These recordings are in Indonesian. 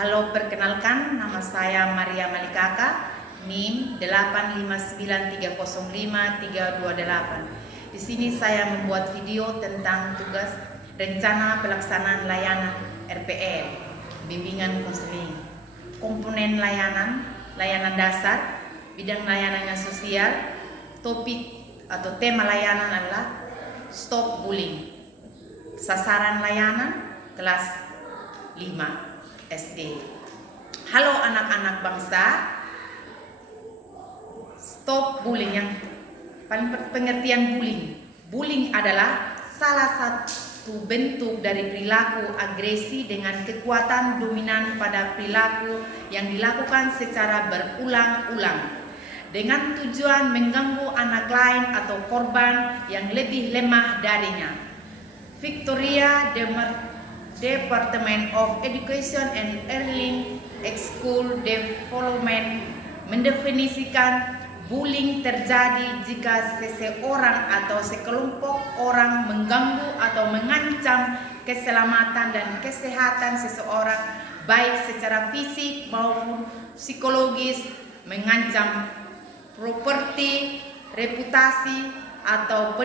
Halo, perkenalkan nama saya Maria Malikaka, NIM 859305328. Di sini saya membuat video tentang tugas rencana pelaksanaan layanan RPL, bimbingan konseling. Komponen layanan dasar, bidang layanan yang sosial, topik atau tema layanan adalah Stop Bullying. Sasaran layanan kelas 5 SD. Halo anak-anak bangsa, stop bullying. Yang paling pengertian bullying. Bullying adalah salah satu bentuk dari perilaku agresi dengan kekuatan dominan pada perilaku yang dilakukan secara berulang-ulang dengan tujuan mengganggu anak lain atau korban yang lebih lemah darinya. Victoria Department of Education and Early School Development mendefinisikan bullying terjadi jika seseorang atau sekelompok orang mengganggu atau mengancam keselamatan dan kesehatan seseorang baik secara fisik maupun psikologis, mengancam properti, reputasi, atau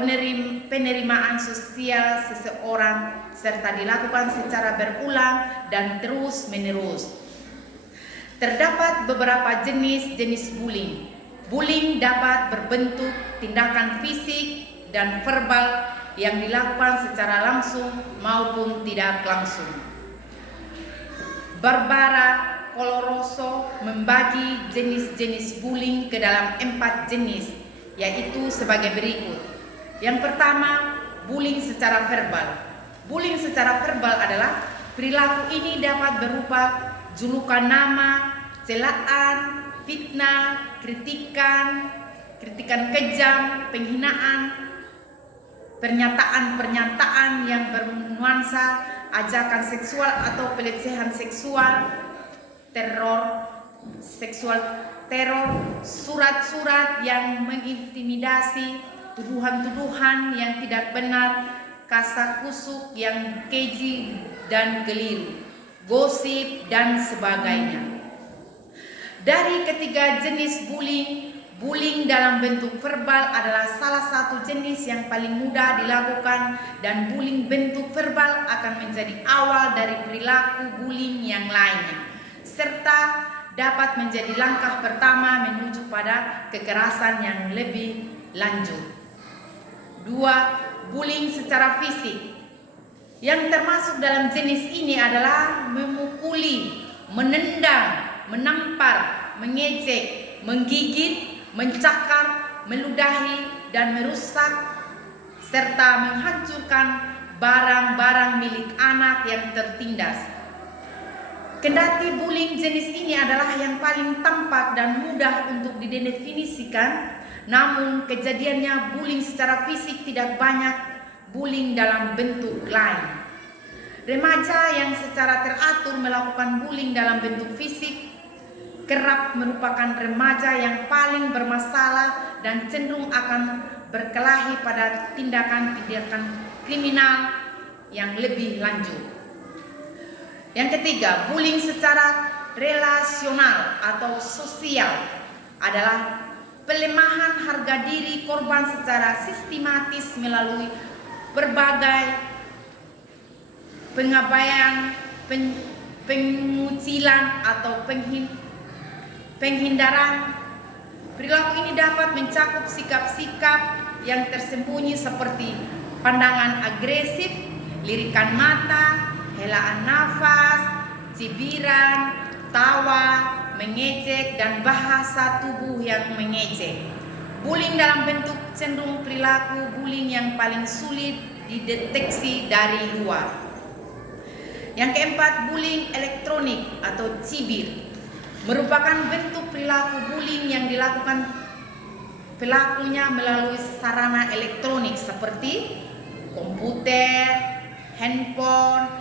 penerimaan sosial seseorang serta dilakukan secara berulang dan terus-menerus. Terdapat beberapa jenis bullying. Bullying dapat berbentuk tindakan fisik dan verbal yang dilakukan secara langsung maupun tidak langsung. Barbara Coloroso membagi jenis-jenis bullying ke dalam 4 jenis, yaitu sebagai berikut. Yang pertama, bullying secara verbal. Bullying secara verbal adalah perilaku ini dapat berupa julukan nama, celaan, fitnah, kritikan kejam, penghinaan, pernyataan-pernyataan yang bernuansa ajakan seksual atau pelecehan seksual, teror, surat-surat yang mengintimidasi, tuduhan-tuduhan yang tidak benar, kasakusuk yang keji dan keliru, gosip dan sebagainya. Dari ketiga jenis bullying dalam bentuk verbal adalah salah satu jenis yang paling mudah dilakukan, dan bullying bentuk verbal akan menjadi awal dari perilaku bullying yang lainnya, serta dapat menjadi langkah pertama menuju pada kekerasan yang lebih lanjut. 2. Bullying secara fisik. Yang termasuk dalam jenis ini adalah memukuli, menendang, menampar, mengejek, menggigit, mencakar, meludahi, dan merusak serta menghancurkan barang-barang milik anak yang tertindas. Kendati bullying jenis ini adalah yang paling tampak dan mudah untuk didefinisikan, namun kejadiannya bullying secara fisik tidak banyak bullying dalam bentuk lain. Remaja yang secara teratur melakukan bullying dalam bentuk fisik kerap merupakan remaja yang paling bermasalah dan cenderung akan berkelahi pada tindakan-tindakan kriminal yang lebih lanjut. Yang ketiga, bullying secara relasional atau sosial adalah pelemahan harga diri korban secara sistematis melalui berbagai pengabaian, pengucilan atau penghindaran. Perilaku ini dapat mencakup sikap-sikap yang tersembunyi seperti pandangan agresif, lirikan mata, helaan nafas, cibiran, tawa, mengejek, dan bahasa tubuh yang mengejek. Bullying dalam bentuk cenderung perilaku bullying yang paling sulit dideteksi dari luar. Yang keempat, bullying elektronik atau cibir merupakan bentuk perilaku bullying yang dilakukan pelakunya melalui sarana elektronik seperti komputer, handphone,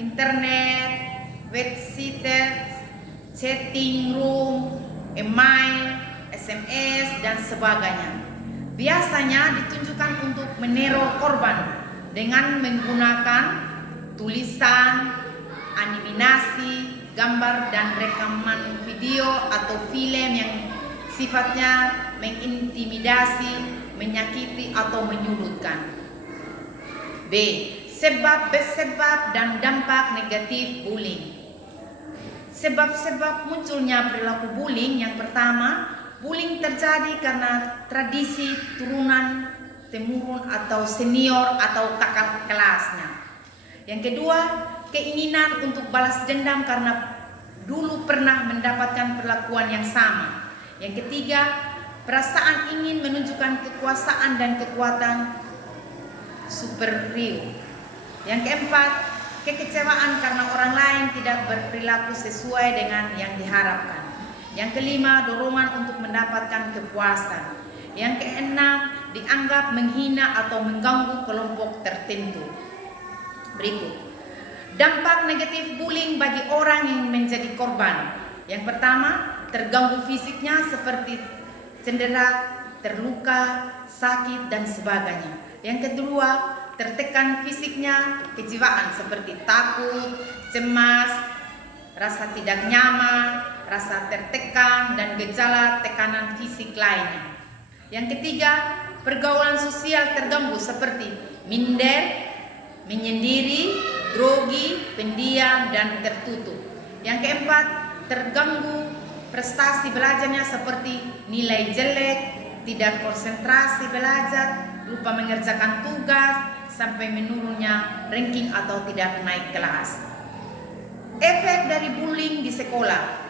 internet, website, chatting room, email, SMS, dan sebagainya. Biasanya ditunjukkan untuk meneror korban dengan menggunakan tulisan, animasi, gambar dan rekaman video atau film yang sifatnya mengintimidasi, menyakiti atau menyudutkan. B. Sebab dan dampak negatif bullying. Sebab-sebab munculnya perilaku bullying, yang pertama, bullying terjadi karena tradisi turunan temurun atau senior atau kakak kelasnya. Yang kedua, keinginan untuk balas dendam karena dulu pernah mendapatkan perlakuan yang sama. Yang ketiga, perasaan ingin menunjukkan kekuasaan dan kekuatan superior. Yang keempat, kekecewaan karena orang lain tidak berperilaku sesuai dengan yang diharapkan. Yang kelima, dorongan untuk mendapatkan kepuasan. Yang keenam, dianggap menghina atau mengganggu kelompok tertentu. Berikut dampak negatif bullying bagi orang yang menjadi korban. Yang pertama, terganggu fisiknya seperti cedera, terluka, sakit, dan sebagainya. Yang kedua, tertekan fisiknya, kejiwaan seperti takut, cemas, rasa tidak nyaman, rasa tertekan, dan gejala tekanan fisik lainnya. Yang ketiga, pergaulan sosial terganggu seperti minder, menyendiri, grogi, pendiam, dan tertutup. Yang keempat, terganggu prestasi belajarnya seperti nilai jelek, tidak konsentrasi belajar, lupa mengerjakan tugas, sampai menurunnya ranking atau tidak naik kelas. Efek dari bullying di sekolah.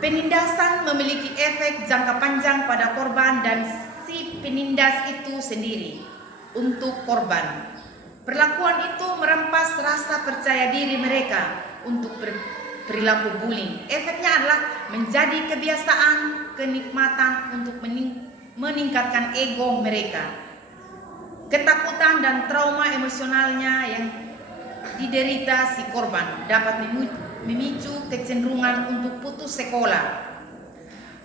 Penindasan memiliki efek jangka panjang pada korban dan si penindas itu sendiri. Untuk korban, perlakuan itu merampas rasa percaya diri mereka untuk perilaku bullying. Efeknya adalah menjadi kebiasaan, kenikmatan untuk meningkatkan ego mereka. Ketakutan dan trauma emosionalnya yang diderita si korban dapat memicu kecenderungan untuk putus sekolah.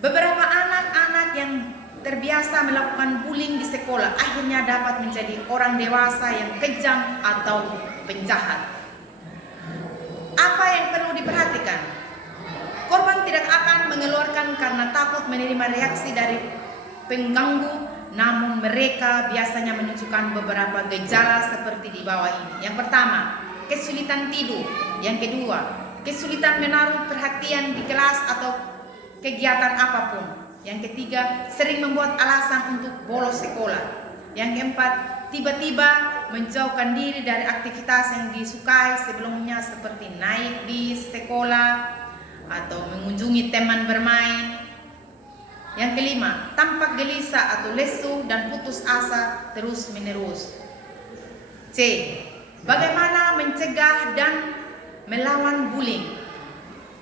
Beberapa anak-anak yang terbiasa melakukan bullying di sekolah akhirnya dapat menjadi orang dewasa yang kejam atau penjahat. Apa yang perlu diperhatikan? Korban tidak akan mengeluarkan karena takut menerima reaksi dari pengganggu, namun mereka biasanya menunjukkan beberapa gejala seperti di bawah ini. Yang pertama, kesulitan tidur. Yang kedua, kesulitan menaruh perhatian di kelas atau kegiatan apapun. Yang ketiga, sering membuat alasan untuk bolos sekolah. Yang keempat, tiba-tiba menjauhkan diri dari aktivitas yang disukai sebelumnya seperti naik bis sekolah atau mengunjungi teman bermain. Yang kelima, tampak gelisah atau lesu dan putus asa terus-menerus. C. Bagaimana mencegah dan melawan bullying?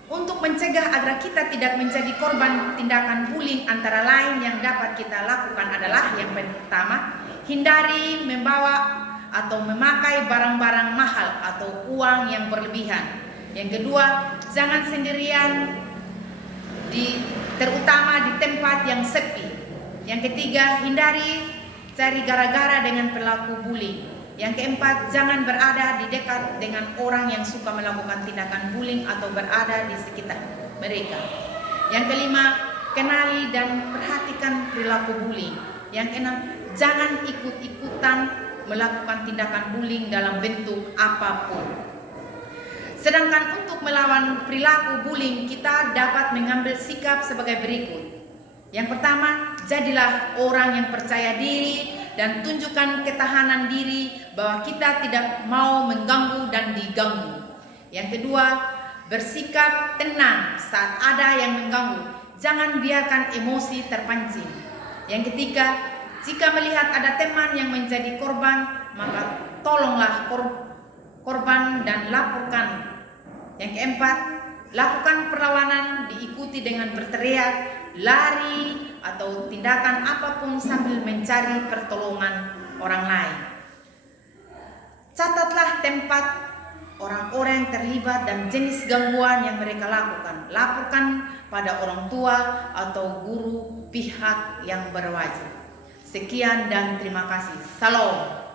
Untuk mencegah agar kita tidak menjadi korban tindakan bullying, antara lain yang dapat kita lakukan adalah yang pertama, hindari membawa atau memakai barang-barang mahal atau uang yang berlebihan. Yang kedua, jangan sendirian terutama di tempat yang sepi. Yang ketiga, hindari cari gara-gara dengan pelaku bullying. Yang keempat, jangan berada di dekat dengan orang yang suka melakukan tindakan bullying atau berada di sekitar mereka. Yang kelima, kenali dan perhatikan perilaku bullying. Yang keenam, jangan ikut-ikutan melakukan tindakan bullying dalam bentuk apapun. Sedangkan untuk melawan perilaku bullying, kita dapat mengambil sikap sebagai berikut. Yang pertama, jadilah orang yang percaya diri dan tunjukkan ketahanan diri bahwa kita tidak mau mengganggu dan diganggu. Yang kedua, bersikap tenang saat ada yang mengganggu. Jangan biarkan emosi terpancing. Yang ketiga, jika melihat ada teman yang menjadi korban, maka tolonglah korban dan laporkan. Yang keempat, lakukan perlawanan diikuti dengan berteriak, lari, atau tindakan apapun sambil mencari pertolongan orang lain. Catatlah tempat orang-orang yang terlibat dan jenis gangguan yang mereka lakukan. Laporkan pada orang tua atau guru pihak yang berwajib. Sekian dan terima kasih. Salam.